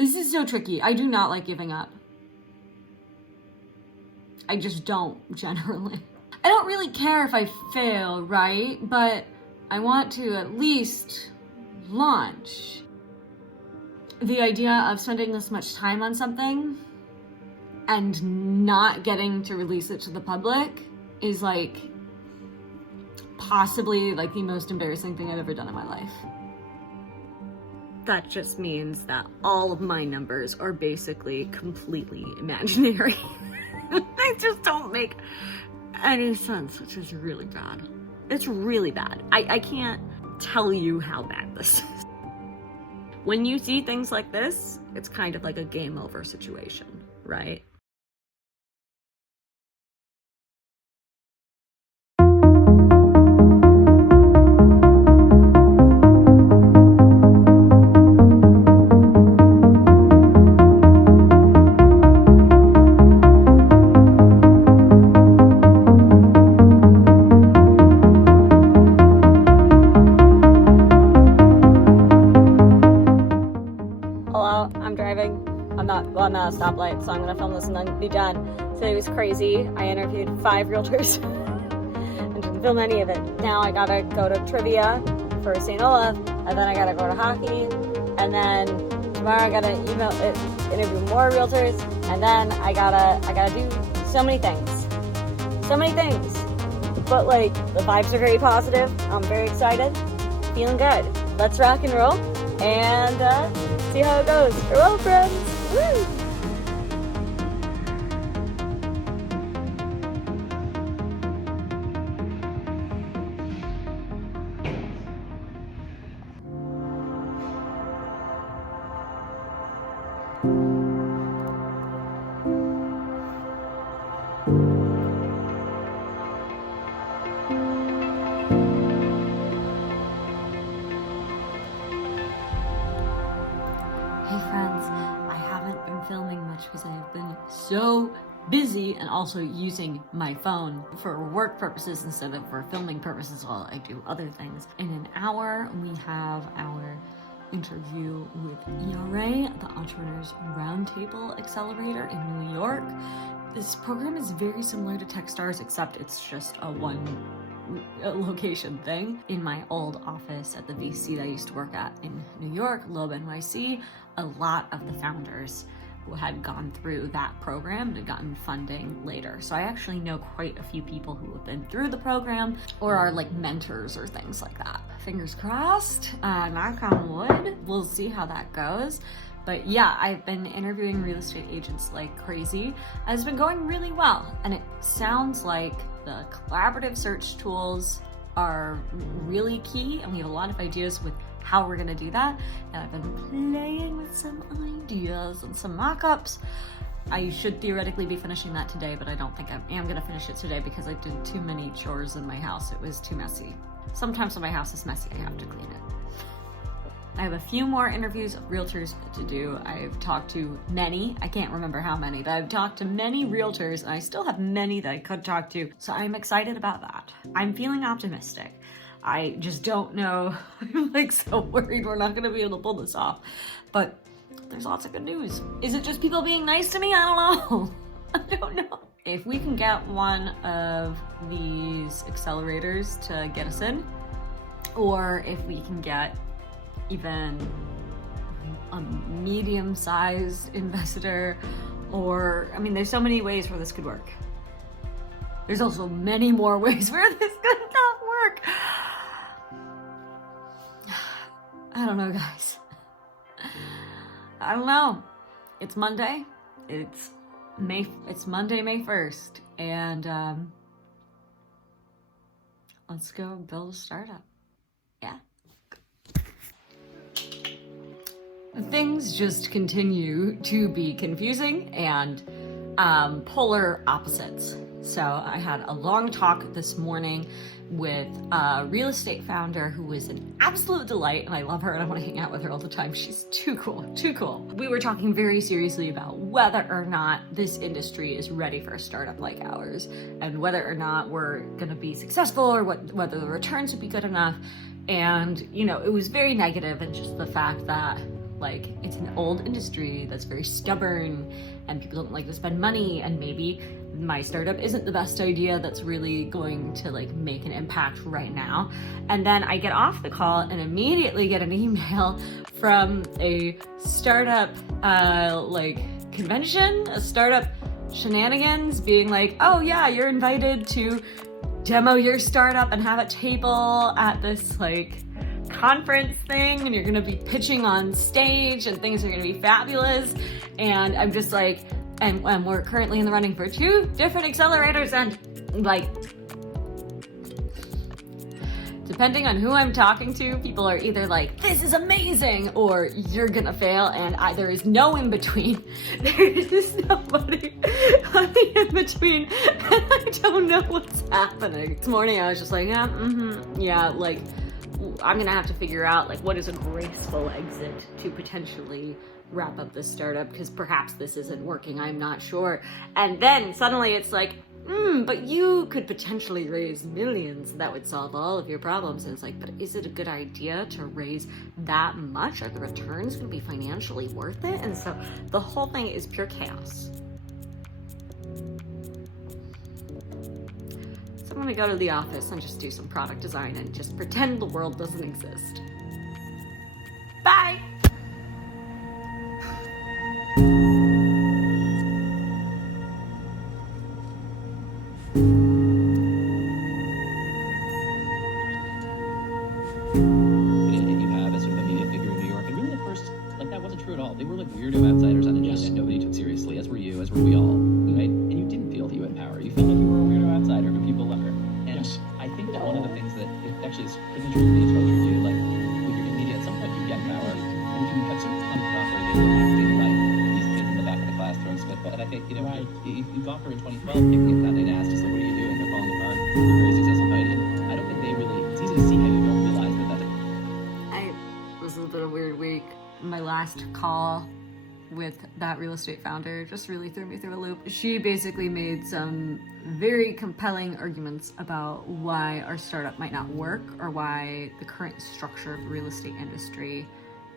This is so tricky. I do not like giving up. I just don't, generally. I don't really care if I fail, right? But I want to at least launch. The idea of spending this much time on something and not getting to release it to the public is like possibly like the most embarrassing thing I've ever done in my life. That just means that all of my numbers are basically completely imaginary. They just don't make any sense, which is really bad. It's really bad. I can't tell you how bad this is. When you see things like this, it's kind of like a game over situation, right? Hello, I'm driving. I'm not on a stoplight, so I'm gonna film this and then be done. Today was crazy. I interviewed 5 realtors and didn't film any of it. Now I gotta go to trivia for St. Olaf, and then I gotta go to hockey, and then tomorrow I gotta interview more realtors, and then I gotta do so many things. So many things. But like, the vibes are very positive. I'm very excited. Feeling good. Let's rock and roll, and see how it goes. Farewell, friends. Woo! Hey friends, I haven't been filming much because I have been so busy and also using my phone for work purposes instead of for filming purposes while I do other things. In an hour, we have our interview with ERA, the Entrepreneurs Roundtable Accelerator in New York. This program is very similar to Techstars, except it's just a one location thing. In my old office at the VC that I used to work at in New York, Loeb NYC, a lot of the founders who had gone through that program had gotten funding later. So I actually know quite a few people who have been through the program or are like mentors or things like that. Fingers crossed, knock on wood. We'll see how that goes. But yeah, I've been interviewing real estate agents like crazy. It's been going really well. And it sounds like the collaborative search tools are really key, and we have a lot of ideas with how we're gonna do that. And I've been playing with some ideas and some mock-ups. I should theoretically be finishing that today, but I don't think I am gonna finish it today because I did too many chores in my house. It was too messy. Sometimes when my house is messy, I have to clean it. I have a few more interviews of realtors to do. I've talked to many, I can't remember how many, but I've talked to many realtors, and I still have many that I could talk to. So I'm excited about that. I'm feeling optimistic. I just don't know. I'm like so worried we're not gonna be able to pull this off. But there's lots of good news. Is it just people being nice to me? I don't know. I don't know. If we can get one of these accelerators to get us in, or if we can get even a medium-sized investor, or, I mean, there's so many ways where this could work. There's also many more ways where this could not work. I don't know, guys. I don't know. It's Monday. It's Monday, May 1st, and let's go build a startup. Yeah. Things just continue to be confusing and polar opposites. So I had a long talk this morning with a real estate founder who was an absolute delight, and I love her and I want to hang out with her all the time. She's too cool, too cool. We were talking very seriously about whether or not this industry is ready for a startup like ours, and whether or not we're gonna be successful, or whether the returns would be good enough. And, you know, it was very negative, and just the fact that Like, it's an old industry that's very stubborn and people don't like to spend money, and maybe my startup isn't the best idea that's really going to like make an impact right now. And then I get off the call and immediately get an email from a startup like convention, a startup shenanigans, being like, oh yeah, you're invited to demo your startup and have a table at this like conference thing, and you're gonna be pitching on stage and things are gonna be fabulous. And I'm just like, and we're currently in the running for 2 different accelerators, and like, depending on who I'm talking to, people are either like, this is amazing, or you're gonna fail, and there is no in between. There is nobody on the in between, and I don't know what's happening. This morning I was just like, yeah, like, I'm gonna have to figure out like what is a graceful exit to potentially wrap up this startup, because perhaps this isn't working, I'm not sure. And then suddenly it's like, but you could potentially raise millions that would solve all of your problems. And it's like, but is it a good idea to raise that much? Are the returns gonna be financially worth it? And so the whole thing is pure chaos. So I'm gonna go to the office and just do some product design and just pretend the world doesn't exist. Bye! Weirdo outsiders on agenda that nobody took seriously, as were you, as were we all, right? And you didn't feel that you had power. You felt like you were a weirdo outsider, but people loved her. And I think that one of the things that it actually is pretty true for me, it's really true for you, like, when you're in media, at some point you get power, and you can cut some off where they were acting like these kids in the back of the class throwing spitball. And I think, you got her in 2012, kicking it Condé Nast, just like, what are you doing? They're falling apart. You're a very successful company. And I don't think they really, it's easy to see how you don't realize that that's It was a little bit of a weird week. My last call with that real estate founder just really threw me through a loop. She basically made some very compelling arguments about why our startup might not work, or why the current structure of the real estate industry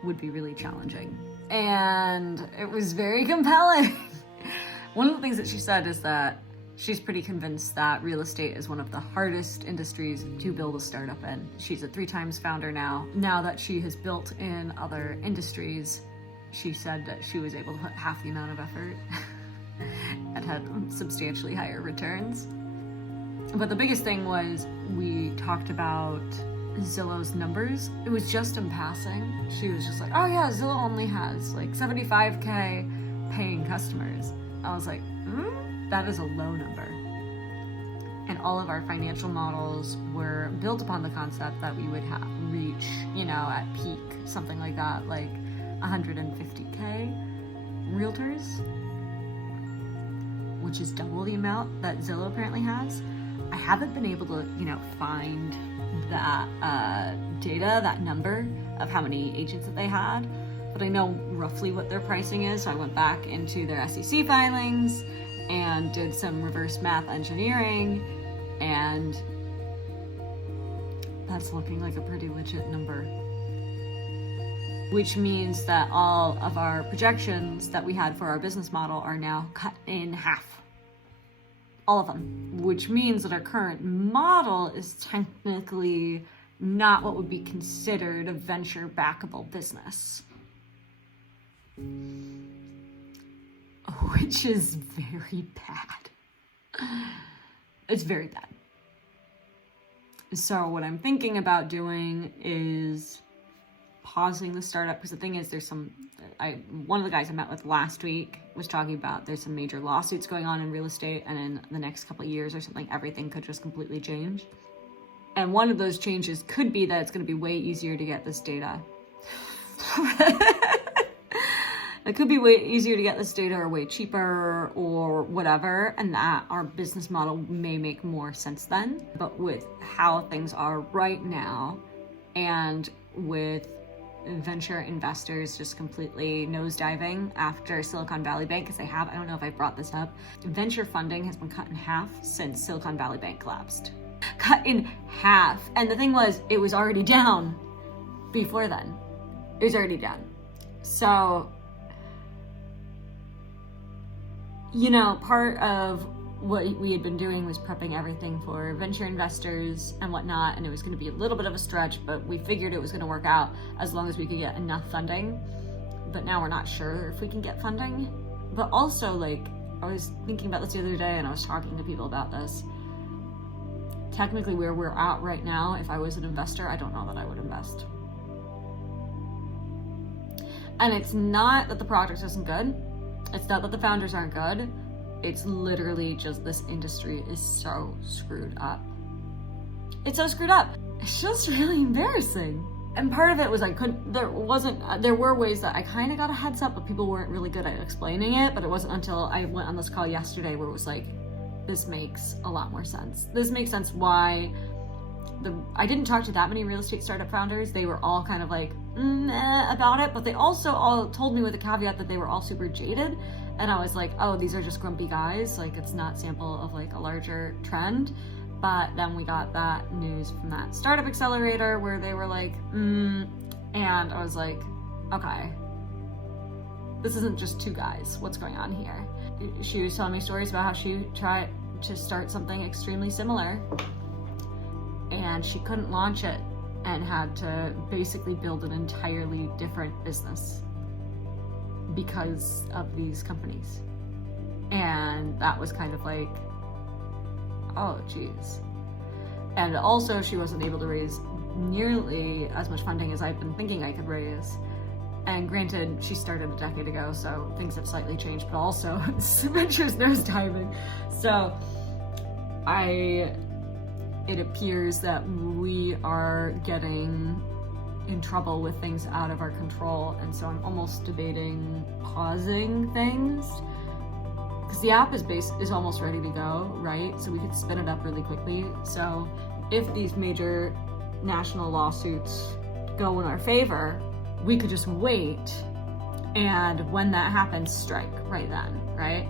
would be really challenging. And it was very compelling. One of the things that she said is that she's pretty convinced that real estate is one of the hardest industries to build a startup in. She's a 3 times founder now. Now that she has built in other industries, she said that she was able to put half the amount of effort and had substantially higher returns. But the biggest thing was, we talked about Zillow's numbers. It was just in passing. She was just like, oh yeah, Zillow only has like 75K paying customers. I was like, that is a low number. And all of our financial models were built upon the concept that we would reach, at peak, something like that, like 150K realtors, which is double the amount that Zillow apparently has. I haven't been able to, find that data, that number of how many agents that they had, but I know roughly what their pricing is. So I went back into their SEC filings and did some reverse math engineering, and that's looking like a pretty legit number. Which means that all of our projections that we had for our business model are now cut in half. All of them. Which means that our current model is technically not what would be considered a venture backable business. Which is very bad. It's very bad. So what I'm thinking about doing is pausing the startup, because the thing is, one of the guys I met with last week was talking about there's some major lawsuits going on in real estate, and in the next couple of years or something, everything could just completely change. And one of those changes could be that it's going to be way easier to get this data. It could be way easier to get this data, or way cheaper, or whatever, and that our business model may make more sense then. But with how things are right now, and with venture investors just completely nosediving after Silicon Valley Bank, because I don't know if I brought this up, venture funding has been cut in half since Silicon Valley Bank collapsed. Cut in half. And the thing was, it was already down before then. It was already down. So, you know, part of what we had been doing was prepping everything for venture investors and whatnot, and it was going to be a little bit of a stretch, but we figured it was going to work out as long as we could get enough funding. But now we're not sure if we can get funding. But also, like, I was thinking about this the other day, and I was talking to people about this. Technically, where we're at right now, if I was an investor, I don't know that I would invest. And it's not that the product isn't good. It's not that the founders aren't good. It's literally just this industry is so screwed up. It's so screwed up. It's just really embarrassing. And part of it was there were ways that I kind of got a heads up, but people weren't really good at explaining it. But it wasn't until I went on this call yesterday where it was like, this makes a lot more sense. This makes sense why I didn't talk to that many real estate startup founders. They were all kind of like, about it, but they also all told me with a caveat that they were all super jaded. And I was like, oh, these are just grumpy guys. Like, it's not sample of like a larger trend. But then we got that news from that startup accelerator where they were like, and I was like, okay, this isn't just two guys. What's going on here? She was telling me stories about how she tried to start something extremely similar and she couldn't launch it and had to basically build an entirely different business because of these companies. And that was kind of like, oh geez. And also she wasn't able to raise nearly as much funding as I've been thinking I could raise. And granted, she started a decade ago, so things have slightly changed, but also venture's nosediving. So it appears that we are getting in trouble with things out of our control. And so I'm almost debating pausing things because the app is almost ready to go, right? So we could spin it up really quickly. So if these major national lawsuits go in our favor, we could just wait, and when that happens, strike right then, right?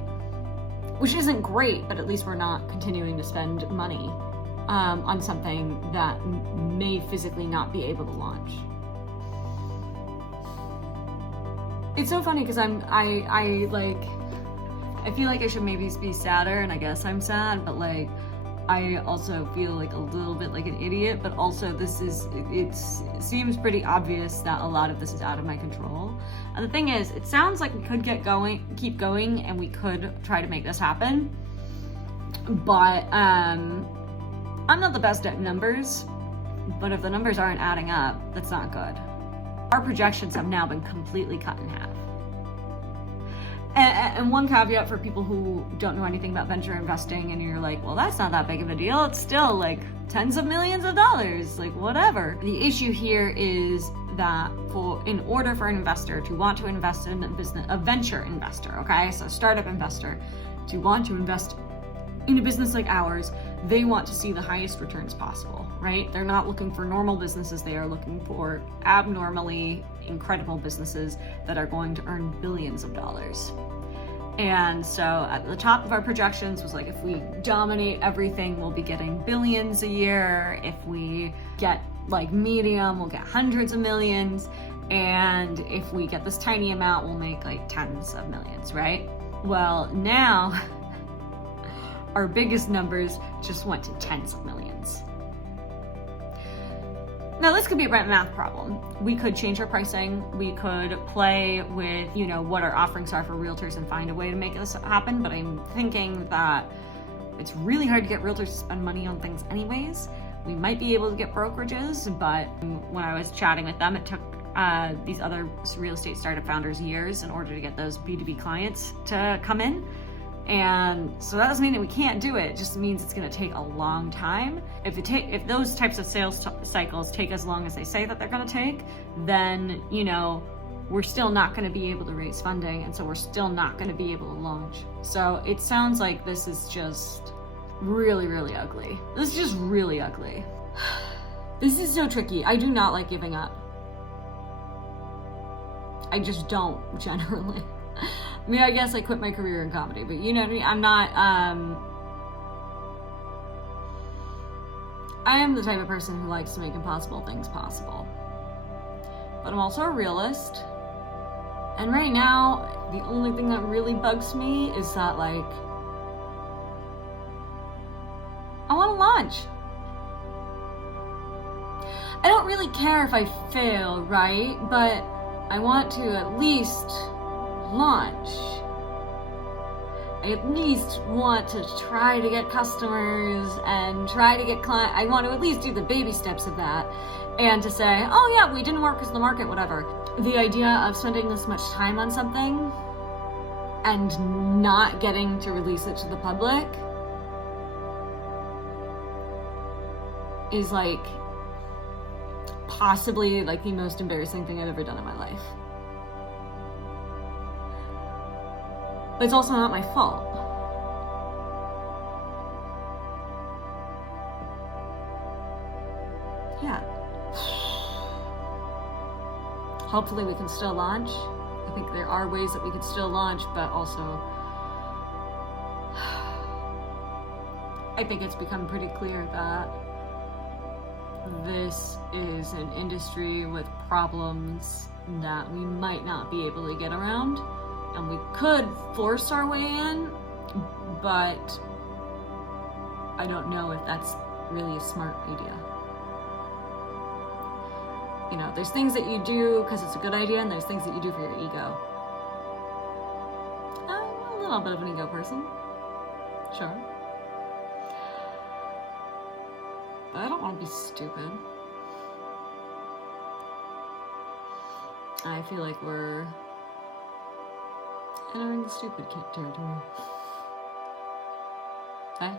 Which isn't great, but at least we're not continuing to spend money on something that may physically not be able to launch. It's so funny because I feel like I should maybe be sadder, and I guess I'm sad, but like I also feel like a little bit like an idiot, but also it seems pretty obvious that a lot of this is out of my control. And the thing is, it sounds like we could keep going, and we could try to make this happen. But I'm not the best at numbers, but if the numbers aren't adding up, that's not good. Our projections have now been completely cut in half. And one caveat for people who don't know anything about venture investing and you're like, well, that's not that big of a deal. It's still like tens of millions of dollars, like whatever. The issue here is that in order for an investor to want to invest in a business, a venture investor, okay, so a startup investor, to want to invest in a business like ours, they want to see the highest returns possible, right? They're not looking for normal businesses. They are looking for abnormally incredible businesses that are going to earn billions of dollars. And so at the top of our projections was like, if we dominate everything, we'll be getting billions a year. If we get like medium, we'll get hundreds of millions. And if we get this tiny amount, we'll make like tens of millions, right? Well, now our biggest numbers just went to tens of millions. Now this could be a math problem. We could change our pricing. We could play with, what our offerings are for realtors and find a way to make this happen. But I'm thinking that it's really hard to get realtors to spend money on things anyways. We might be able to get brokerages, but when I was chatting with them, it took these other real estate startup founders years in order to get those B2B clients to come in. And so that doesn't mean that we can't do it. It just means it's going to take a long time. If those types of sales cycles take as long as they say that they're going to take, then, we're still not going to be able to raise funding. And so we're still not going to be able to launch. So it sounds like this is just really, really ugly. This is just really ugly. This is so tricky. I do not like giving up. I just don't generally. I mean, I guess I quit my career in comedy, but you know what I mean? I'm not, I am the type of person who likes to make impossible things possible. But I'm also a realist, And right now, the only thing that really bugs me is that, like, I want to launch. I don't really care if I fail, right? But I want to at least launch. I at least want to try to get customers and try to get clients. I want to at least do the baby steps of that and to say, oh yeah, we didn't work because of the market, whatever. The idea of spending this much time on something and not getting to release it to the public is like possibly like the most embarrassing thing I've ever done in my life. But it's also not my fault. Yeah. Hopefully we can still launch. I think there are ways that we could still launch, but also I think it's become pretty clear that this is an industry with problems that we might not be able to get around. And we could force our way in, but I don't know if that's really a smart idea. You know, there's things that you do because it's a good idea, and there's things that you do for your ego. I'm a little bit of an ego person. Sure. But I don't want to be stupid. I feel like we're entering the stupid territory. Okay?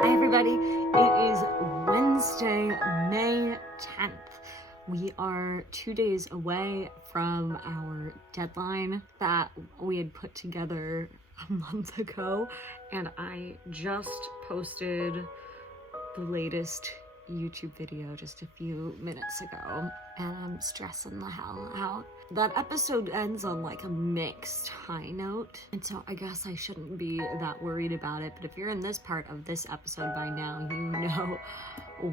Hi everybody, it is Wednesday, May 10th. We are 2 days away from our deadline that we had put together a month ago, and I just posted the latest YouTube video just a few minutes ago, and I'm stressing the hell out. That episode ends on like a mixed high note, and so I guess I shouldn't be that worried about it, but if you're in this part of this episode by now, you know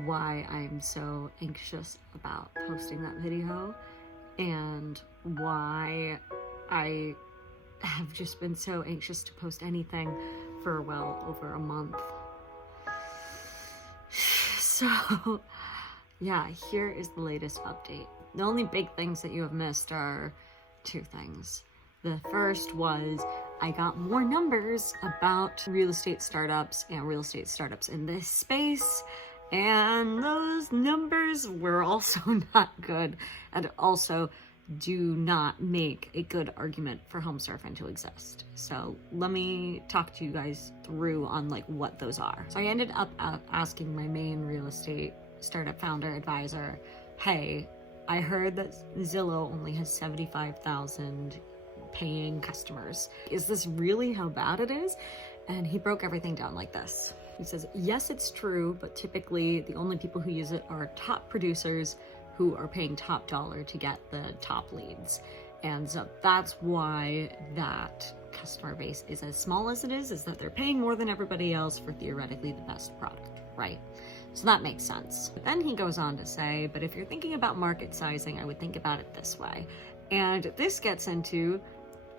why I'm so anxious about posting that video and why I have just been so anxious to post anything for well over a month. So, yeah, here is the latest update. The only big things that you have missed are two things. The first was I got more numbers about real estate startups and real estate startups in this space, and those numbers were also not good, and also do not make a good argument for home surfing to exist. So let me talk to you guys through on like what those are. So I ended up asking my main real estate startup founder advisor, hey, I heard that Zillow only has 75,000 paying customers. Is this really how bad it is? And he broke everything down like this. He says, yes, it's true, but typically the only people who use it are top producers who are paying top dollar to get the top leads. And so that's why that customer base is as small as it is that they're paying more than everybody else for theoretically the best product, right? So that makes sense. But then he goes on to say, but if you're thinking about market sizing, I would think about it this way. And this gets into,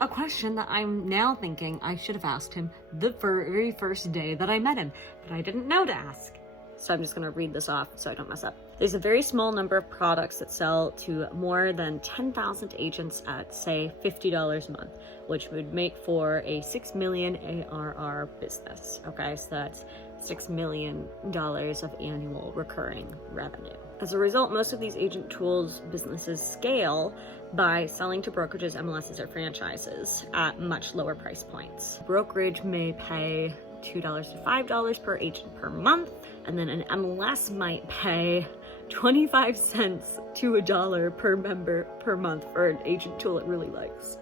a question that I'm now thinking I should have asked him the very first day that I met him, but I didn't know to ask. So I'm just gonna read this off so I don't mess up. There's a very small number of products that sell to more than 10,000 agents at, say, $50 a month, which would make for a 6 million ARR business. Okay, so that's $6 million of annual recurring revenue. As a result, most of these agent tools businesses scale by selling to brokerages, MLSs, or franchises at much lower price points. Brokerage may pay $2 to $5 per agent per month, and then an MLS might pay 25 cents to $1 per member per month for an agent tool it really likes.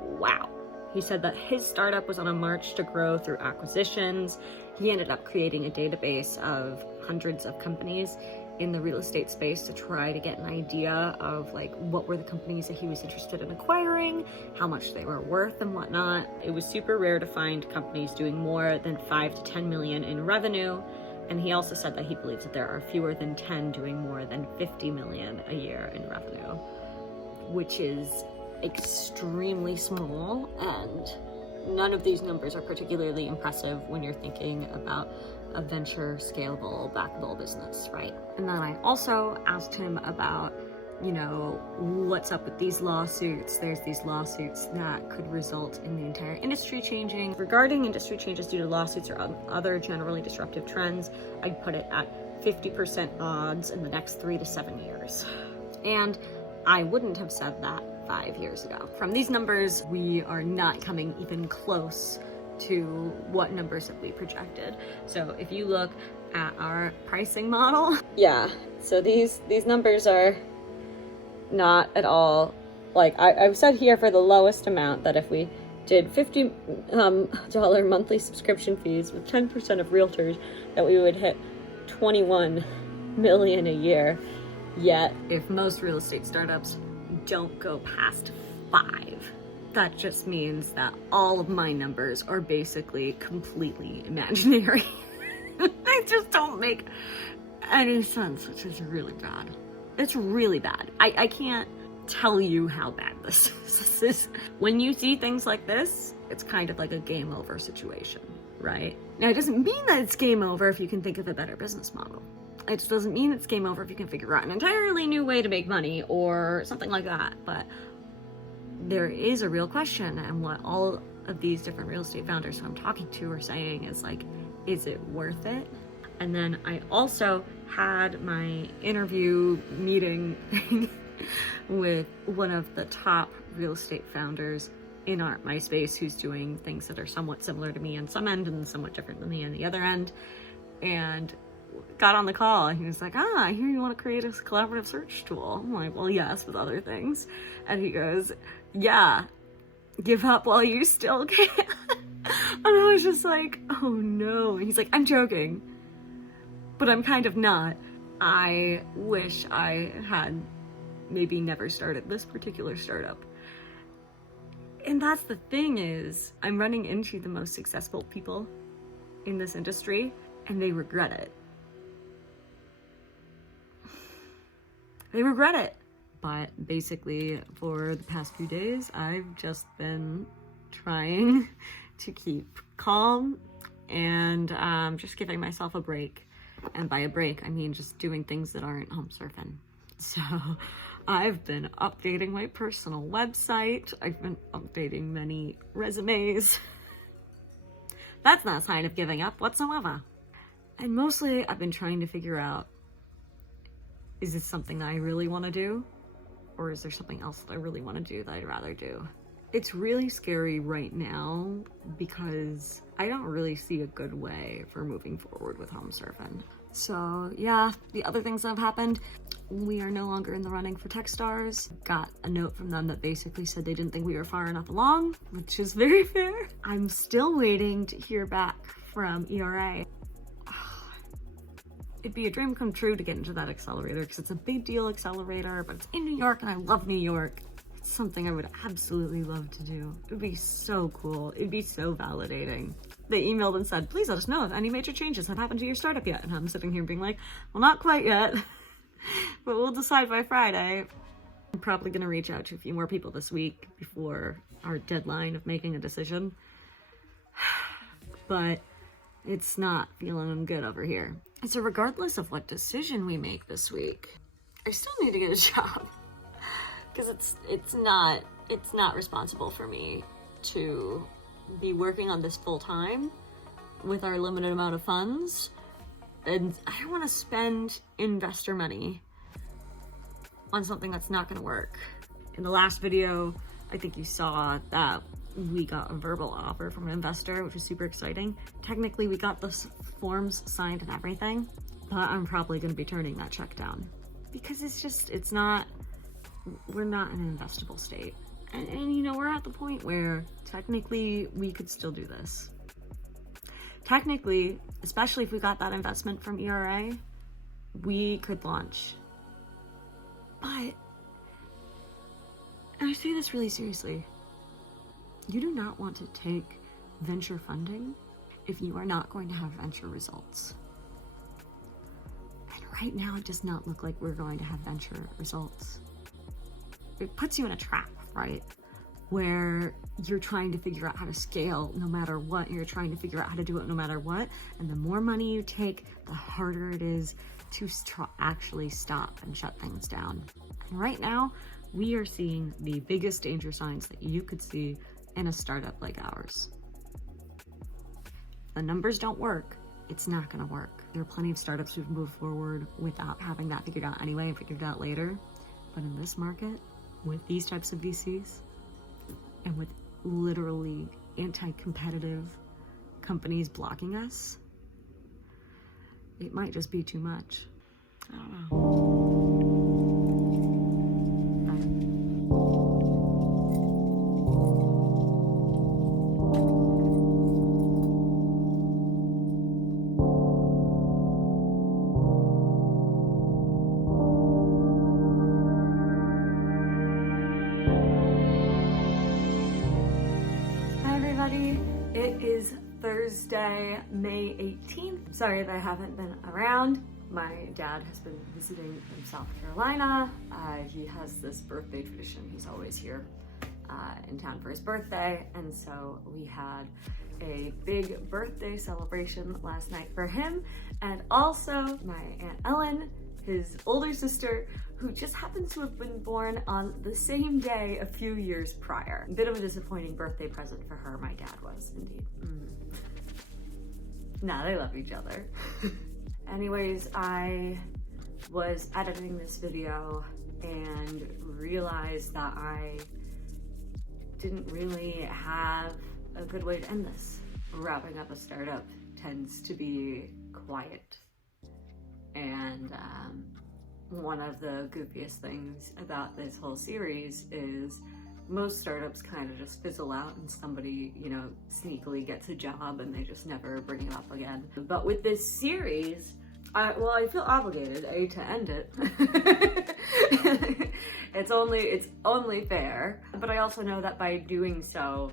Wow. He said that his startup was on a march to grow through acquisitions. He ended up creating a database of hundreds of companies in the real estate space to try to get an idea of like what were the companies that he was interested in acquiring, how much they were worth and whatnot. It was super rare to find companies doing more than 5 to 10 million in revenue. And he also said that he believes that there are fewer than 10 doing more than 50 million a year in revenue, which is extremely small, and none of these numbers are particularly impressive when you're thinking about a venture, scalable, backable business, right? And then I also asked him about, you know, what's up with these lawsuits. There's these lawsuits that could result in the entire industry changing. Regarding industry changes due to lawsuits or other generally disruptive trends, I'd put it at 50% odds in the next 3 to 7 years. And I wouldn't have said that 5 years ago. From these numbers, we are not coming even close to what numbers that we projected. So if you look at our pricing model, yeah, so these numbers are not at all, like I've said here for the lowest amount that if we did $50 monthly subscription fees with 10% of realtors, that we would hit 21 million a year. Yet if most real estate startups don't go past 5, that just means that all of my numbers are basically completely imaginary. They just don't make any sense, which is really bad. It's really bad. I can't tell you how bad this is. This is. When you see things like this, it's kind of like a game over situation, right? Now, it doesn't mean that it's game over if you can think of a better business model. It just doesn't mean it's game over if you can figure out an entirely new way to make money or something like that. But there is a real question, and what all of these different real estate founders who I'm talking to are saying is like, is it worth it? And then I also had my interview meeting thing with one of the top real estate founders in my space who's doing things that are somewhat similar to me on some end and somewhat different than me on the other end. And got on the call and he was like, I hear you want to create a collaborative search tool. I'm like, well, yes, with other things. And he goes, yeah, give up while you still can. And I was just like, oh no. And he's like, I'm joking, but I'm kind of not. I wish I had maybe never started this particular startup. And that's the thing, is I'm running into the most successful people in this industry and they regret it. They regret it. But basically for the past few days, I've just been trying to keep calm and just giving myself a break. And by a break, I mean just doing things that aren't home surfing. So I've been updating my personal website. I've been updating many resumes. That's not a sign of giving up whatsoever. And mostly I've been trying to figure out, is this something that I really want to do? Or is there something else that I really want to do that I'd rather do? It's really scary right now because I don't really see a good way for moving forward with home surfing. So yeah, the other things that have happened, we are no longer in the running for Techstars. Got a note from them that basically said they didn't think we were far enough along, which is very fair. I'm still waiting to hear back from ERA. It'd be a dream come true to get into that accelerator because it's a big deal accelerator, but it's in New York and I love New York. It's something I would absolutely love to do. It would be so cool. It'd be so validating. They emailed and said, please let us know if any major changes have happened to your startup yet. And I'm sitting here being like, well, not quite yet, but we'll decide by Friday. I'm probably going to reach out to a few more people this week before our deadline of making a decision. But it's not feeling good over here. So regardless of what decision we make this week, I still need to get a job. Because it's not responsible for me to be working on this full time with our limited amount of funds. And I don't want to spend investor money on something that's not going to work. In the last video, I think you saw that we got a verbal offer from an investor, which was super exciting. Technically, we got the forms signed and everything, but I'm probably going to be turning that check down because we're not in an investable state. And you know, we're at the point where technically we could still do this. Technically, especially if we got that investment from ERA, we could launch. But, and I say this really seriously, you do not want to take venture funding if you are not going to have venture results. And right now, it does not look like we're going to have venture results. It puts you in a trap, right? Where you're trying to figure out how to scale no matter what. You're trying to figure out how to do it no matter what. And the more money you take, the harder it is to actually stop and shut things down. And right now, we are seeing the biggest danger signs that you could see in a startup like ours. If the numbers don't work, it's not gonna work. There are plenty of startups who've moved forward without having that figured out anyway and figured it out later. But in this market, with these types of VCs, and with literally anti-competitive companies blocking us, it might just be too much. I don't know. It is Thursday, May 18th. Sorry that I haven't been around. My dad has been visiting from South Carolina. He has this birthday tradition. He's always here in town for his birthday. And so we had a big birthday celebration last night for him. And also my Aunt Ellen, his older sister, who just happens to have been born on the same day a few years prior. A bit of a disappointing birthday present for her, my dad was, indeed. Nah, they love each other. Anyways, I was editing this video and realized that I didn't really have a good way to end this. Wrapping up a startup tends to be quiet. And one of the goofiest things about this whole series is most startups kind of just fizzle out and somebody, you know, sneakily gets a job and they just never bring it up again. But with this series, I feel obligated, to end it. It's only fair. But I also know that by doing so,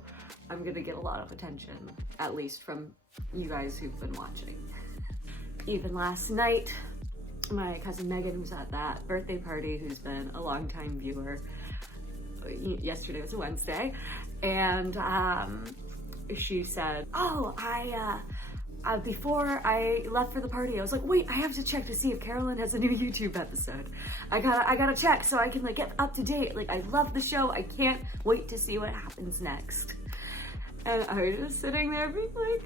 I'm gonna get a lot of attention, at least from you guys who've been watching. Even last night, my cousin Megan was at that birthday party, who's been a longtime viewer. Yesterday was a Wednesday, and she said, "Oh, before I left for the party, I was like, wait, I have to check to see if Carolyn has a new YouTube episode. I gotta check so I can like get up to date. Like, I love the show. I can't wait to see what happens next." And I was just sitting there being like,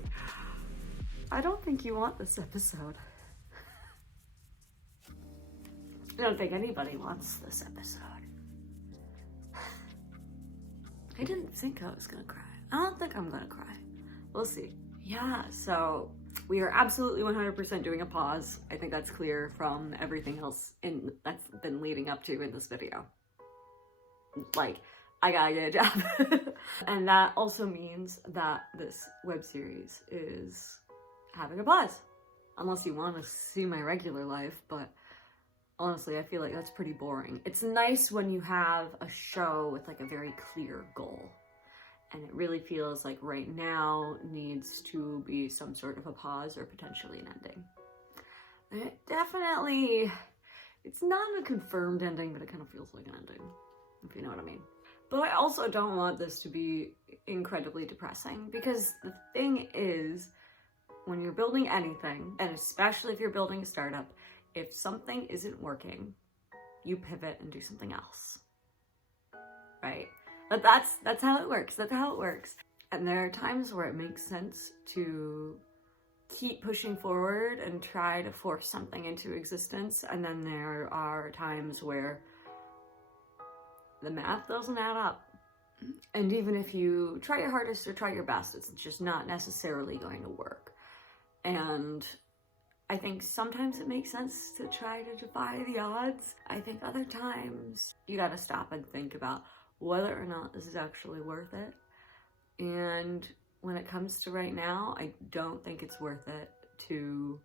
I don't think you want this episode. I don't think anybody wants this episode. I didn't think I was gonna cry. I don't think I'm gonna cry. We'll see. Yeah, so we are absolutely 100% doing a pause. I think that's clear from everything else that's been leading up to in this video. Like, I gotta get a job. And that also means that this web series is having a pause. Unless you want to see my regular life, but honestly, I feel like that's pretty boring. It's nice when you have a show with like a very clear goal. And it really feels like right now needs to be some sort of a pause or potentially an ending. It's not a confirmed ending, but it kind of feels like an ending, if you know what I mean. But I also don't want this to be incredibly depressing, because the thing is, when you're building anything, and especially if you're building a startup, if something isn't working, you pivot and do something else, right? But that's how it works. That's how it works. And there are times where it makes sense to keep pushing forward and try to force something into existence. And then there are times where the math doesn't add up. And even if you try your hardest or try your best, it's just not necessarily going to work. And I think sometimes it makes sense to try to defy the odds. I think other times you gotta stop and think about whether or not this is actually worth it. And when it comes to right now, I don't think it's worth it to...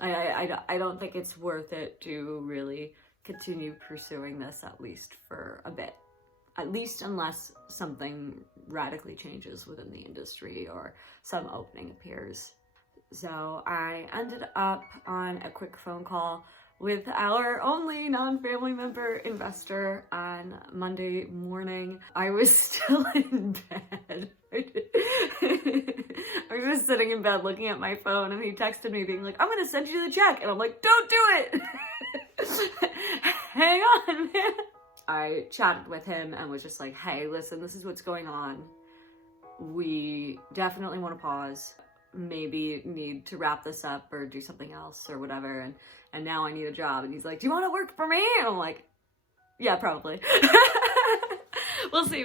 I don't think it's worth it to really continue pursuing this, at least for a bit. At least unless something radically changes within the industry or some opening appears. So I ended up on a quick phone call with our only non-family member investor on Monday morning. I was still in bed. I was just sitting in bed looking at my phone, and he texted me being like, I'm gonna send you the check. And I'm like, don't do it! Hang on, man. I chatted with him and was just like, hey, listen, this is what's going on. We definitely want to pause. Maybe need to wrap this up or do something else or whatever. And now I need a job. And he's like, do you want to work for me? And I'm like, yeah, probably. We'll see.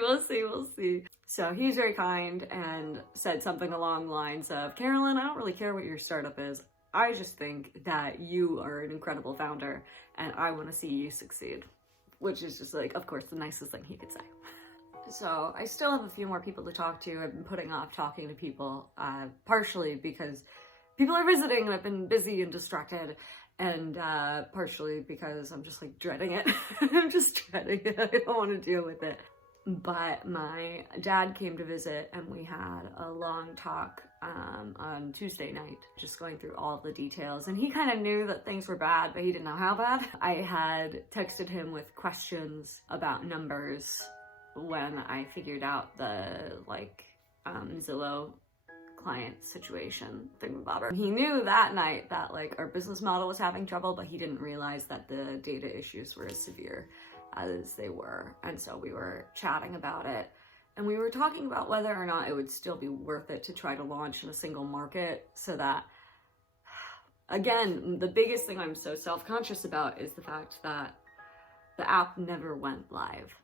So he's very kind and said something along the lines of, Carolyn, I don't really care what your startup is. I just think that you are an incredible founder and I want to see you succeed. Which is just like, of course, the nicest thing he could say. So I still have a few more people to talk to. I've been putting off talking to people, partially because people are visiting and I've been busy and distracted, and partially because I'm just like dreading it. I'm just dreading it. I don't want to deal with it. But my dad came to visit and we had a long talk on Tuesday night, just going through all the details. And he kind of knew that things were bad, but he didn't know how bad. I had texted him with questions about numbers when I figured out the Zillow client situation thingamabobber. He knew that night that our business model was having trouble, but he didn't realize that the data issues were as severe as they were. And so we were chatting about it, and we were talking about whether or not it would still be worth it to try to launch in a single market, so that, again, the biggest thing I'm so self-conscious about is the fact that the app never went live,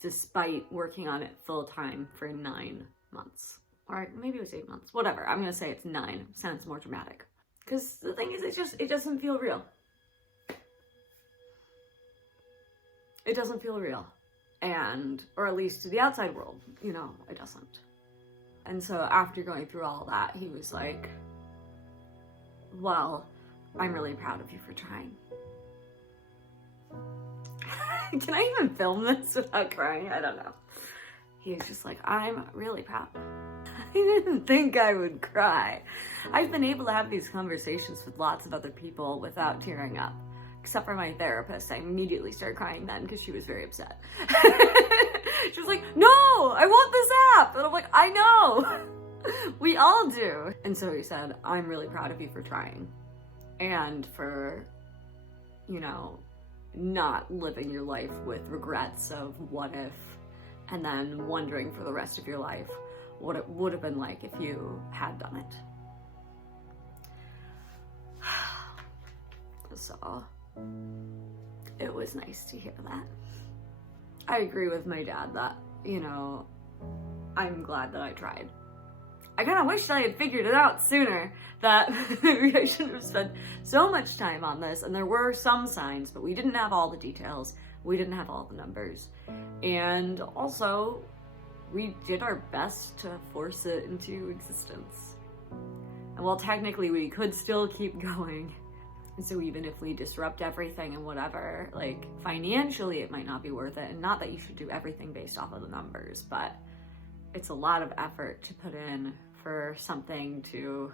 despite working on it full-time for 9 months. Or maybe it was 8 months, whatever. I'm gonna say it's 9, sounds more dramatic. Because the thing is, it doesn't feel real. It doesn't feel real. Or at least to the outside world, it doesn't. And so after going through all that, he was like, well, I'm really proud of you for trying. Can I even film this without crying? I don't know. He was just like, I'm really proud. I didn't think I would cry. I've been able to have these conversations with lots of other people without tearing up. Except for my therapist. I immediately started crying then because she was very upset. She was like, no, I want this app. And I'm like, I know. We all do. And so he said, I'm really proud of you for trying. And for, not living your life with regrets of what if, and then wondering for the rest of your life what it would have been like if you had done it. So it was nice to hear that. I agree with my dad that, I'm glad that I tried. I kind of wish I had figured it out sooner, that I shouldn't have spent so much time on this, and there were some signs, but we didn't have all the details. We didn't have all the numbers. And also, we did our best to force it into existence. And while technically we could still keep going, and so even if we disrupt everything and whatever, financially it might not be worth it. And not that you should do everything based off of the numbers, but it's a lot of effort to put in for something to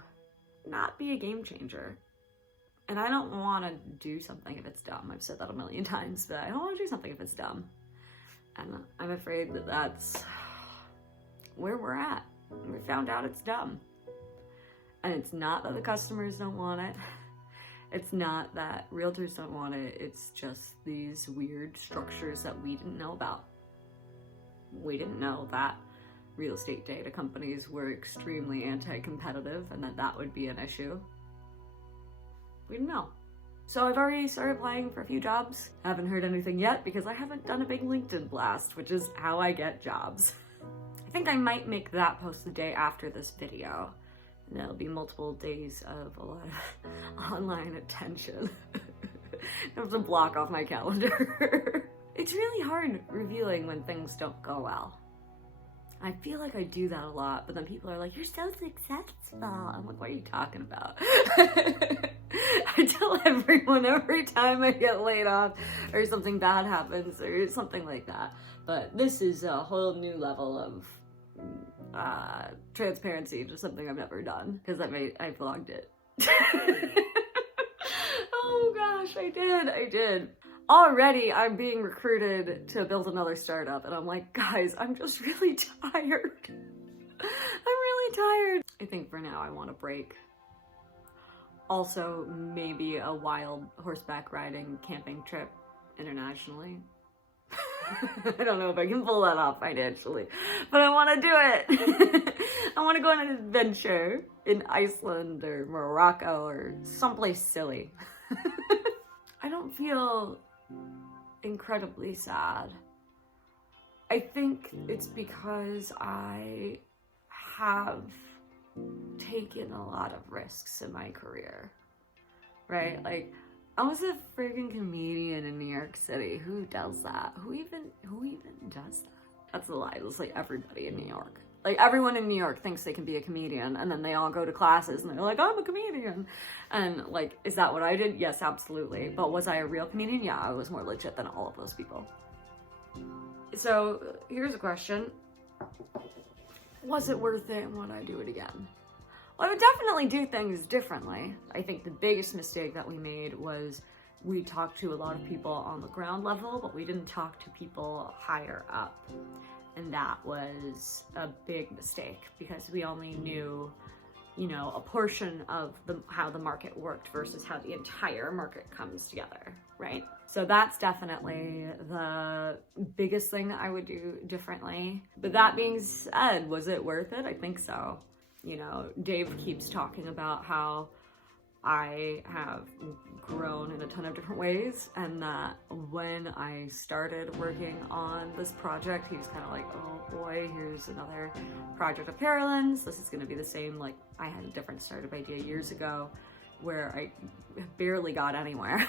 not be a game changer. And I don't want to do something if it's dumb. I've said that a million times, but I don't want to do something if it's dumb. And I'm afraid that that's where we're at. We found out it's dumb. And it's not that the customers don't want it. It's not that realtors don't want it. It's just these weird structures that we didn't know about. We didn't know that real estate data companies were extremely anti-competitive and that that would be an issue. We didn't know. So I've already started applying for a few jobs. I haven't heard anything yet because I haven't done a big LinkedIn blast, which is how I get jobs. I think I might make that post the day after this video. And there'll be multiple days of a lot of online attention. I have to block off my calendar. It's really hard revealing when things don't go well. I feel like I do that a lot, but then people are like, you're so successful. I'm like, what are you talking about? I tell everyone every time I get laid off or something bad happens or something like that. But this is a whole new level of transparency, just something I've never done because I vlogged it. Oh gosh, I did. Already I'm being recruited to build another startup and I'm like, guys, I'm just really tired. I'm really tired. I think for now I want a break. Also, maybe a wild horseback riding camping trip internationally. I don't know if I can pull that off financially, but I want to do it. I want to go on an adventure in Iceland or Morocco or someplace silly. I don't feel incredibly sad. I think it's because I have taken a lot of risks in my career, right? Like, I was a freaking comedian in New York City. Who does that? Who even does that? That's a lie. It's like everybody in New York. Like, everyone in New York thinks they can be a comedian, and then they all go to classes, and they're like, I'm a comedian. And, like, is that what I did? Yes, absolutely. But was I a real comedian? Yeah, I was more legit than all of those people. So, here's a question. Was it worth it, and would I do it again? Well, I would definitely do things differently. I think the biggest mistake that we made was we talked to a lot of people on the ground level, but we didn't talk to people higher up. And that was a big mistake because we only knew, you know, a portion of how the market worked versus how the entire market comes together, right? So that's definitely the biggest thing I would do differently. But that being said, was it worth it? I think so. You know, Dave keeps talking about how I have grown in a ton of different ways, and that when I started working on this project, he was kind of like, oh boy, here's another project of Carolyn's. This is going to be the same. Like, I had a different startup idea years ago where I barely got anywhere.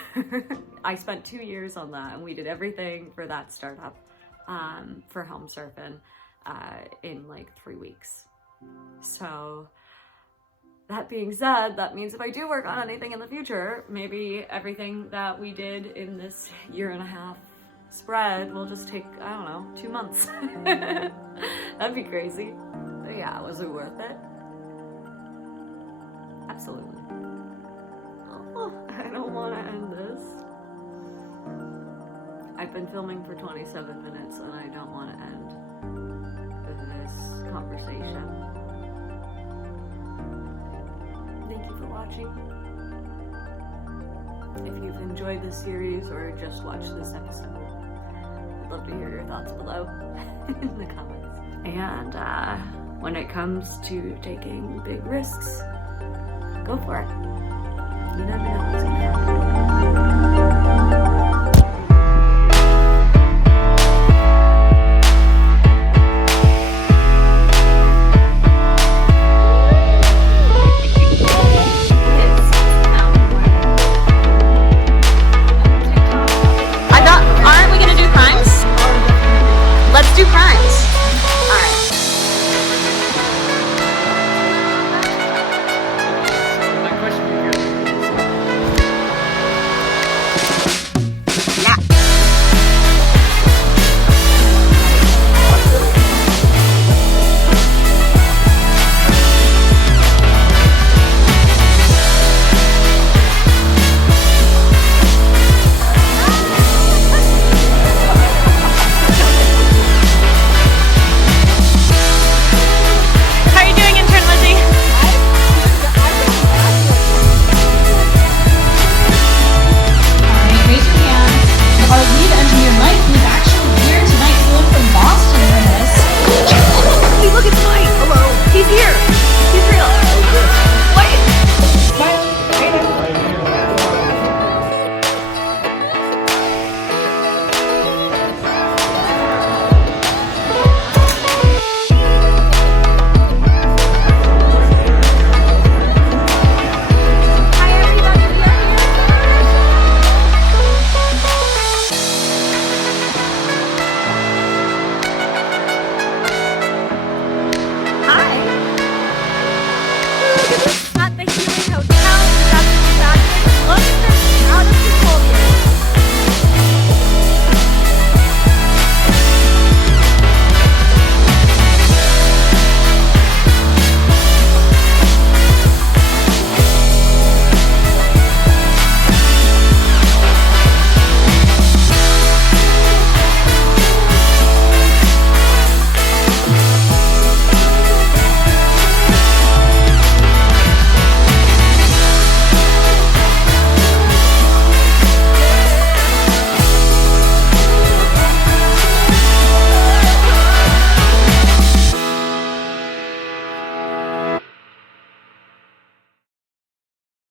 I spent 2 years on that, and we did everything for that startup for Helm Surfing in like 3 weeks. So that being said, that means if I do work on anything in the future, maybe everything that we did in this 1.5 year spread will just take, I don't know, 2 months. That'd be crazy. But yeah, was it worth it? Absolutely. Oh, I don't want to end this. I've been filming for 27 minutes and I don't want to end this conversation. Thank you for watching. If you've enjoyed this series or just watched this episode, I'd love to hear your thoughts below in the comments. And when it comes to taking big risks, go for it. You never know what's gonna happen.